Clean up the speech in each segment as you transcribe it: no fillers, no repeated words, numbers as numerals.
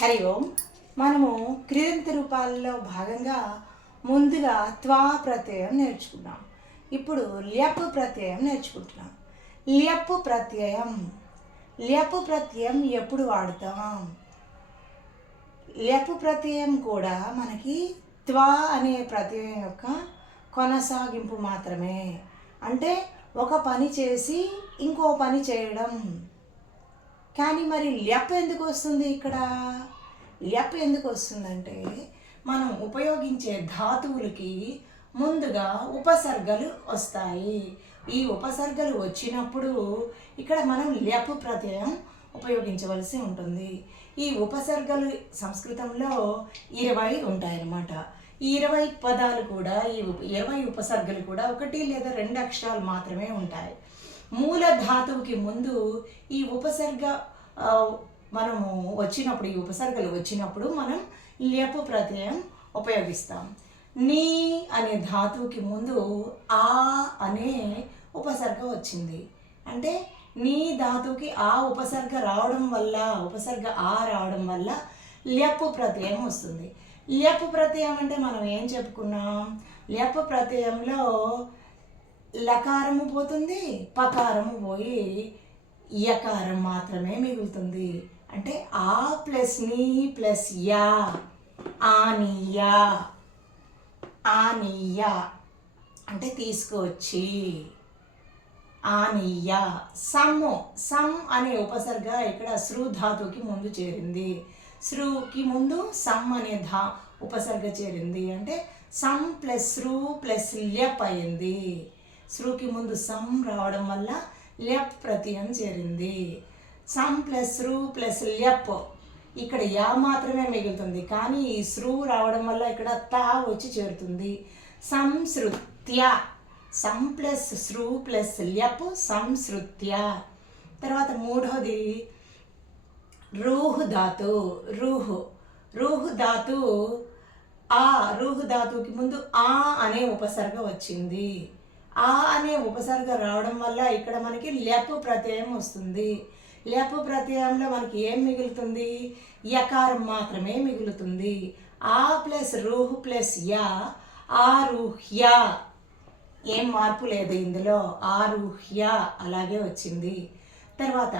హరి ఓం. మనము క్రియంత రూపాల్లో భాగంగా ముందుగా త్వా ప్రత్యయం నేర్చుకున్నాం. ఇప్పుడు ల్యప్ ప్రత్యయం నేర్చుకుంటున్నాం. ల్యప్ ప్రత్యయం ఎప్పుడు వాడతాం? ల్యప్ ప్రత్యయం కూడా మనకి త్వా అనే ప్రత్యయం యొక్క కొనసాగింపు మాత్రమే. అంటే ఒక పని చేసి ఇంకో పని చేయడం. కానీ మరి ల్యప్ ఎందుకు వస్తుంది ఇక్కడ? ల్యప్ ఎందుకు వస్తుందంటే మనం ఉపయోగించే ధాతువులకి ముందుగా ఉపసర్గలు వస్తాయి. ఈ ఉపసర్గలు వచ్చినప్పుడు ఇక్కడ మనం ల్యప్ ప్రత్యయం ఉపయోగించవలసి ఉంటుంది. ఈ ఉపసర్గలు సంస్కృతంలో 20 ఉంటాయన్నమాట. ఈ 20 పదాలు కూడా, ఈ 20 ఉపసర్గలు కూడా 1 లేదా 2 అక్షరాలు మాత్రమే ఉంటాయి. మూల ధాతువుకి ముందు ఈ ఉపసర్గ మనము వచ్చినప్పుడు, ఈ ఉపసర్గలు వచ్చినప్పుడు మనం ల్యప్ ప్రత్యయం ఉపయోగిస్తాం. నీ అనే ధాతువుకి ముందు ఆ అనే ఉపసర్గ వచ్చింది. అంటే నీ ధాతువుకి ఆ ఉపసర్గ రావడం వల్ల, ఉపసర్గ ఆ రావడం వల్ల ల్యప్ ప్రత్యయం వస్తుంది. ల్యప్ ప్రత్యయం అంటే మనం ఏం చెప్పుకున్నాం? ల్యప్ ప్రత్యయంలో లకారము పోతుంది, పకారము పోయి యకారం మాత్రమే మిగులుతుంది. అంటే ఆ ప్లస్ నీ ప్లస్ యా, ఆనియా. ఆనియా అంటే తీసుకువచ్చి, ఆనియా. సమ్ అనే ఉపసర్గ ఇక్కడ సృ ధాతువుకి ముందు చేరింది. సృకి ముందు సమ్ అనే ఉపసర్గ చేరింది. అంటే సమ్ ప్లస్ సృ ప్లస్ ల్యప్ అయింది. సృకి ముందు సమ్ రావడం వల్ల ల్యప్ ప్రత్యయం చేరింది. సమ్ ప్లస్ సృ ప్లస్ ల్యప్. ఇక్కడ యా మాత్రమే మిగులుతుంది. కానీ ఈ సృ రావడం వల్ల ఇక్కడ తా వచ్చి చేరుతుంది. సంశ్రుత్య. సమ్ ప్లస్ సృ ప్లస్ ల్యప్ సంశ్రుత్య. తర్వాత మూడోది రూహ్ ధాతు. రూహ్ ధాతు ఆ. రూహ్ ధాతువుకి ముందు ఆ అనే ఉపసర్గ వచ్చింది. ఆ అనే ఉపసర్గ రావడం వల్ల ఇక్కడ మనకి ల్యప్ ప్రత్యయం వస్తుంది. ల్యప్ ప్రత్యయంలో మనకి ఏం మిగులుతుంది? యకారం మాత్రమే మిగులుతుంది. ఆ ప్లస్ రూహ్ ప్లస్ యా, ఆరుహ్య. ఏం మార్పు లేదు ఇందులో, ఆరుహ్య అలాగే వచ్చింది. తర్వాత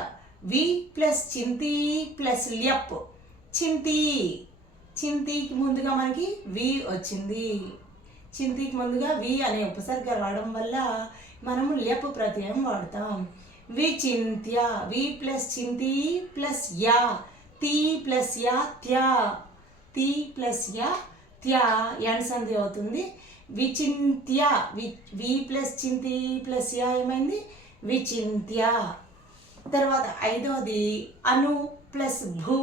వి ప్లస్ చింతి ప్లస్ ల్యప్. చింతికి ముందుగా మనకి వి వచ్చింది. చింతికి ముందుగా వి అనే ఉపసర్గ రావడం వల్ల మనము ల్యప్ ప్రత్యయం వాడతాం. విచింత్య. వి ప్లస్ చింతి ప్లస్ యా, తి ప్లస్ యా త్యా. తి ప్లస్ యా త్యా ఎండ్ సంధి అవుతుంది. విచింత్య. వి ప్లస్ చింతి ప్లస్ యా ఏమైంది? విచింత్య. తర్వాత ఐదవది అను ప్లస్ భూ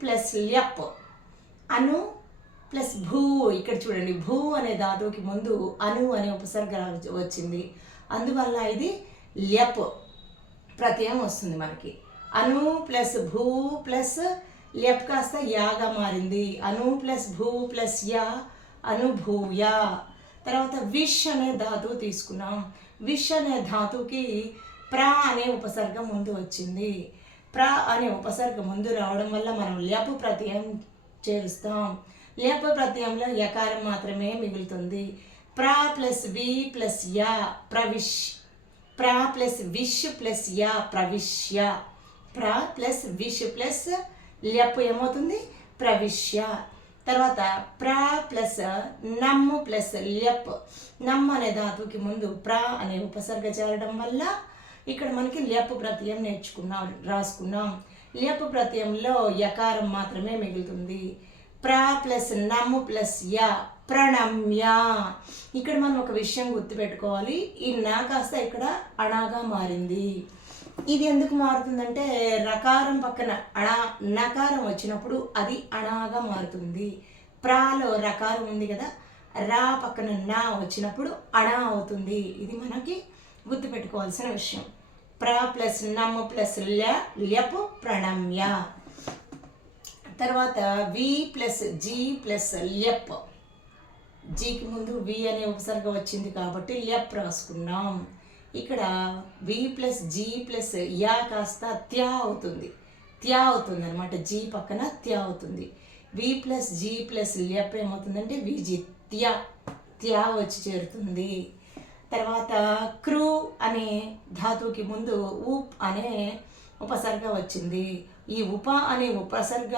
ప్లస్ ల్యప్. అను ప్లస్ భూ. ఇక్కడ చూడండి, భూ అనే ధాతువుకి ముందు అను అనే ఉపసర్గ వచ్చింది. అందువల్ల ఇది ల్యప్ ప్రత్యయం వస్తుంది మనకి. అను ప్లస్ భూ ప్లస్ ల్యప్ కాస్త యాగా మారింది. అను ప్లస్ భూ ప్లస్ యా, అనుభూయ. తర్వాత విష్ అనే ధాతువు తీసుకున్నాం. విష్ అనే ధాతువుకి ప్రా అనే ఉపసర్గ ముందు వచ్చింది. ప్రా అనే ఉపసర్గ ముందు రావడం వల్ల మనం ల్యప్ ప్రత్యయం చేరుస్తాం. ల్యప్ ప్రత్యయంలో యకారం మాత్రమే మిగులుతుంది. ప్రా ప్లస్ వి ప్లస్ యా ప్రవిష్. ప్రా ప్లస్ విష్ ప్లస్ యా ప్రవిశ్య. ప్రా ప్లస్ విష్ ప్లస్ ల్యప్ ఏమవుతుంది? ప్రవిశ్య. తర్వాత ప్రా ప్లస్ నమ్ ప్లస్ ల్యప్. నమ్ అనే ధాతువుకి ముందు ప్రా అనే ఉపసర్గ చేరడం వల్ల ఇక్కడ మనకి ల్యప్ ప్రత్యయం రాసుకున్నాం. ల్యప్ ప్రత్యయంలో యకారం మాత్రమే మిగులుతుంది. ప్రా ప్లస్ నమ్ ప్లస్ యా ప్రణమ్య. ఇక్కడ మనం ఒక విషయం గుర్తుపెట్టుకోవాలి. ఈ నా కాస్త ఇక్కడ అణాగా మారింది. ఇది ఎందుకు మారుతుందంటే రకారం పక్కన నకారం వచ్చినప్పుడు అది అణాగా మారుతుంది. ప్రాలో రకారం ఉంది కదా, రా పక్కన నా వచ్చినప్పుడు అణా అవుతుంది. ఇది మనకి గుర్తుపెట్టుకోవాల్సిన విషయం. ప్రా ప్లస్ నమ్ ప్లస్ ల్యప్ ప్రణమ్య. తర్వాత వి ప్లస్ జీ ప్లస్ ల్యప్. జీకి ముందు వి అనే ఉపసర్గ వచ్చింది కాబట్టి ల్యప్ రాసుకున్నాం. ఇక్కడ వి ప్లస్ జీ ప్లస్ యా కాస్త త్యా అవుతుంది. త్యా అవుతుంది అనమాట. జీ పక్కన త్యా అవుతుంది. వి ప్లస్ జీ ప్లస్ ల్యప్ ఏమవుతుందంటే విజిత్య, త్యా వచ్చి చేరుతుంది. తర్వాత క్రూ అనే ధాతువుకి ముందు ఊప్ అనే ఉపసర్గ వచ్చింది. ఈ ఉప అనే ఉపసర్గ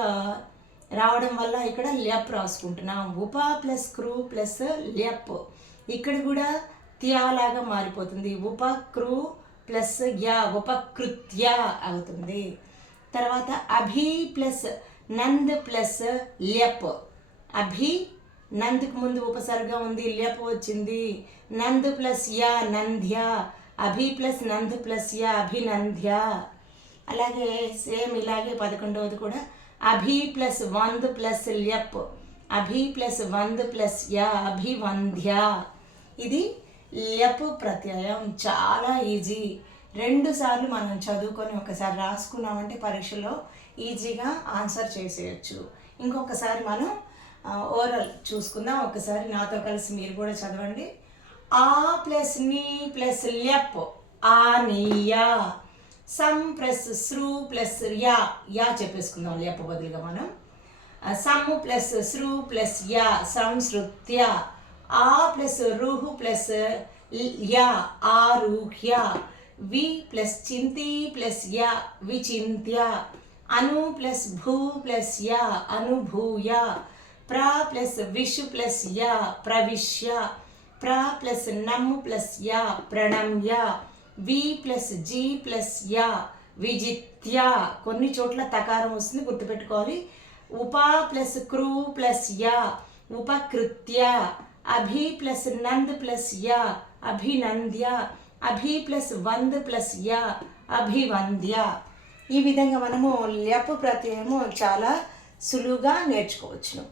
రావడం వల్ల ఇక్కడ ల్యప్ రాసుకుంటున్నాం. ఉప ప్లస్ క్రూ ప్లస్ ల్యప్, ఇక్కడ కూడా త్యాలాగా మారిపోతుంది. ఉపక్రూ ప్లస్ యా ఉపకృత్య అవుతుంది. తర్వాత అభి ప్లస్ నంద్ ప్లస్ ల్యప్, అభి నంద్కు ముందు ఉపసర్గ ఉంది, ల్యప్ వచ్చింది. నంద్ ప్లస్ యా నంద్య, అభి ప్లస్ నంద్ ప్లస్ యా అభినంద్య. అలాగే సేమ్ ఇలాగే 11వది కూడా అభి ప్లస్ వంద్ ప్లస్ ల్యప్, అభి ప్లస్ వంద్ ప్లస్ యా అభివంద్య. ఇది ల్యప్ ప్రత్యయం. చాలా ఈజీ. 2 సార్లు మనం చదువుకొని ఒకసారి రాసుకున్నామంటే పరీక్షలో ఈజీగా ఆన్సర్ చేసేయచ్చు. ఇంకొకసారి మనం ఓరల్ చూసుకుందాం. ఒకసారి నాతో కలిసి మీరు కూడా చదవండి. ఆ ప్లస్ నీ ప్లస్ ల్యప్ ఆనియా, సమ్ ప్లస్ శ్రూ ప్లస్ యా, యా చెప్పేసుకుందాం ల్యప్ బదులుగా మనం. సమ్ ప్లస్ శ్రూ ప్లస్ యా సంశ్రుత్య, ఆ ప్లస్ రూహు ప్లస్ యా ఆరుహ్య, వి ప్లస్ చింతి ప్లస్ యా విచింత్య, అను ప్లస్ భూ ప్లస్ యా అనుభూయ, ప్ర ప్లస్ విషు ప్లస్ యా ప్రవిశ్య, ప్ర ప్లస్ నమ్ ప్లస్ యా ప్రణమ్య, వి ప్లస్ జీ ప్లస్ యా విజిత్య. కొన్ని చోట్ల తకారం వస్తుంది, గుర్తుపెట్టుకోవాలి. ఉప ప్లస్ క్రూ ప్లస్ యా ఉపకృత్య, అభి ప్లస్ నంద్ ప్లస్ యా అభినంద్య, అభి ప్లస్ వంద్ ప్లస్ యా అభివంద్య. ఈ విధంగా మనము ల్యప్ ప్రత్యయము చాలా సులువుగా నేర్చుకోవచ్చును.